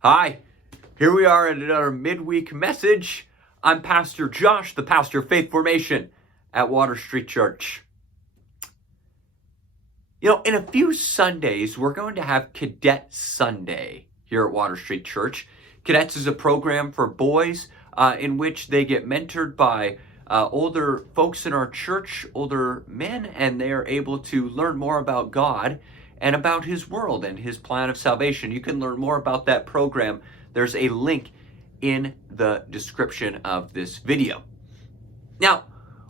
Hi, here we are at another midweek message. I'm Pastor Josh, the pastor of Faith Formation at Water Street Church. In a few Sundays, we're going to have Cadet Sunday here at Water Street Church. Cadets is a program for boys in which they get mentored by older folks in our church, older men, and they are able to learn more about God and about His world and His plan of salvation. You can learn more about that program. There's a link in the description of this video. Now,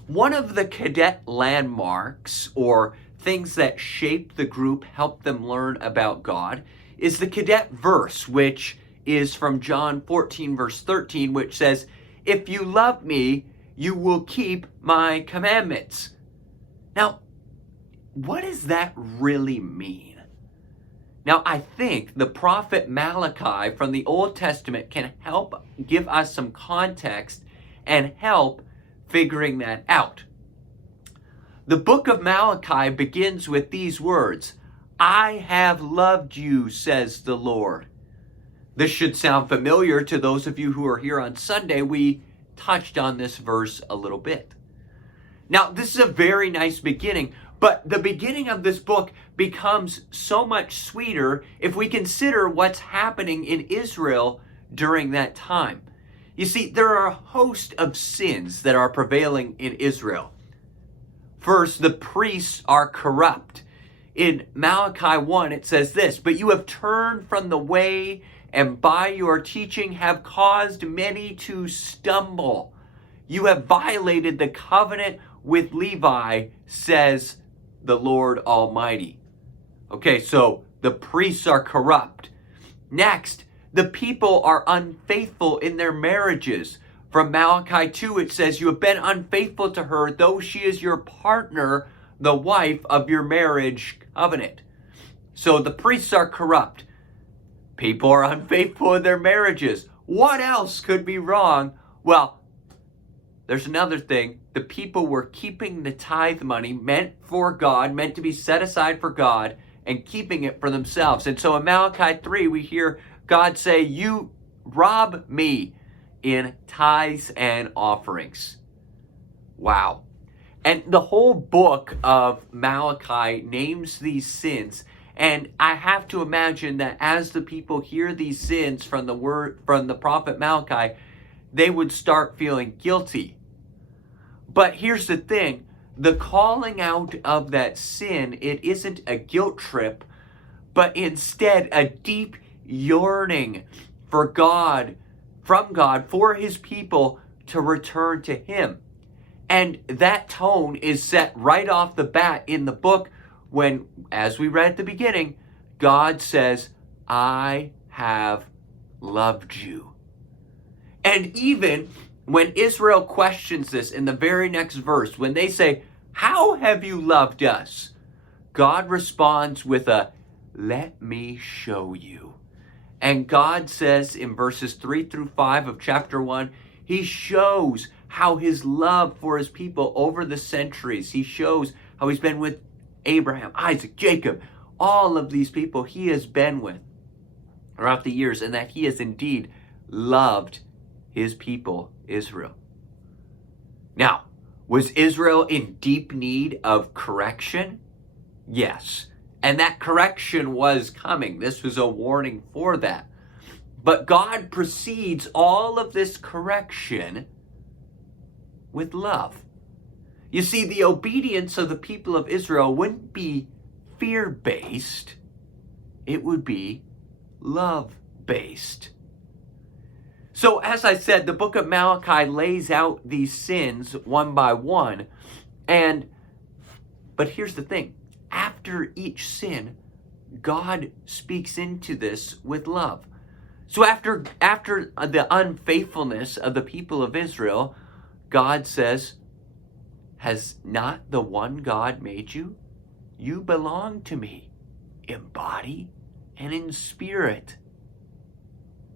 one of the cadet landmarks or things that shape the group, help them learn about God, is the cadet verse, which is from John 14, verse 13, which says, "If you love me, you will keep my commandments." Now, what does that really mean? Now, I think the prophet Malachi from the Old Testament can help give us some context and help figuring that out. The book of Malachi begins with these words, "I have loved you, says the Lord." This should sound familiar to those of you who are here on Sunday. We touched on this verse a little bit. Now, this is a very nice beginning, but the beginning of this book becomes so much sweeter if we consider what's happening in Israel during that time. You see, there are a host of sins that are prevailing in Israel. First, the priests are corrupt. In Malachi 1, it says this, "But you have turned from the way, and by your teaching have caused many to stumble. You have violated the covenant with Levi, says the Lord Almighty." Okay, so the priests are corrupt. Next, the people are unfaithful in their marriages. From Malachi 2, it says, "You have been unfaithful to her, though she is your partner, the wife of your marriage covenant." So the priests are corrupt. People are unfaithful in their marriages. What else could be wrong? Well, there's another thing. The people were keeping the tithe money meant for God, meant to be set aside for God, and keeping it for themselves. And so in Malachi 3, we hear God say, "You rob me in tithes and offerings." Wow. And the whole book of Malachi names these sins. And I have to imagine that as the people hear these sins from the prophet Malachi, they would start feeling guilty. But here's the thing, the calling out of that sin, it isn't a guilt trip, but instead a deep yearning for God, from God, for His people to return to Him. And that tone is set right off the bat in the book when, as we read at the beginning, God says, "I have loved you." And even when Israel questions this in the very next verse, when they say, "How have you loved us?" God responds with a, "Let me show you." And God says in verses 3 through 5 of chapter 1, He shows how His love for His people over the centuries, He shows how He's been with Abraham, Isaac, Jacob, all of these people He has been with throughout the years, and that He has indeed loved His people, Israel. Now, was Israel in deep need of correction? Yes. And that correction was coming. This was a warning for that. But God precedes all of this correction with love. You see, the obedience of the people of Israel wouldn't be fear-based. It would be love-based. So, as I said, the book of Malachi lays out these sins one by one. But here's the thing. After each sin, God speaks into this with love. So after the unfaithfulness of the people of Israel, God says, "Has not the one God made you? You belong to me in body and in spirit."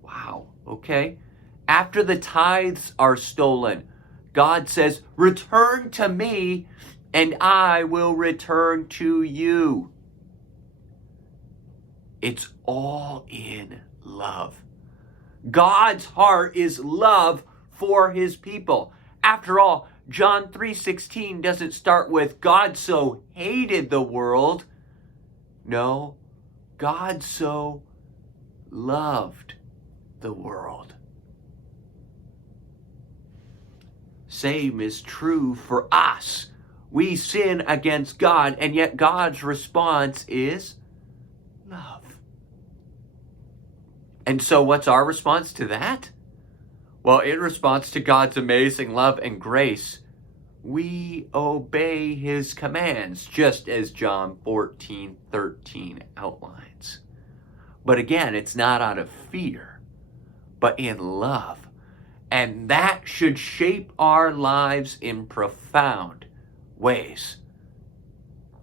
Wow, okay. After the tithes are stolen, God says, "Return to me and I will return to you." It's all in love. God's heart is love for his people. After all, John 3:16 doesn't start with God so hated the world. No, God so loved the world. Same is true for us. We sin against God, and yet God's response is love. And so what's our response to that? Well, in response to God's amazing love and grace, we obey his commands, just as John 14:13 outlines. But again, it's not out of fear, but in love. And that should shape our lives in profound ways.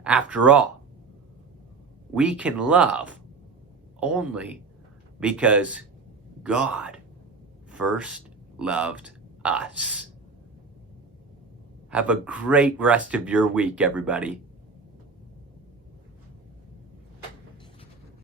After all, we can love only because God first loved us. Have a great rest of your week, everybody.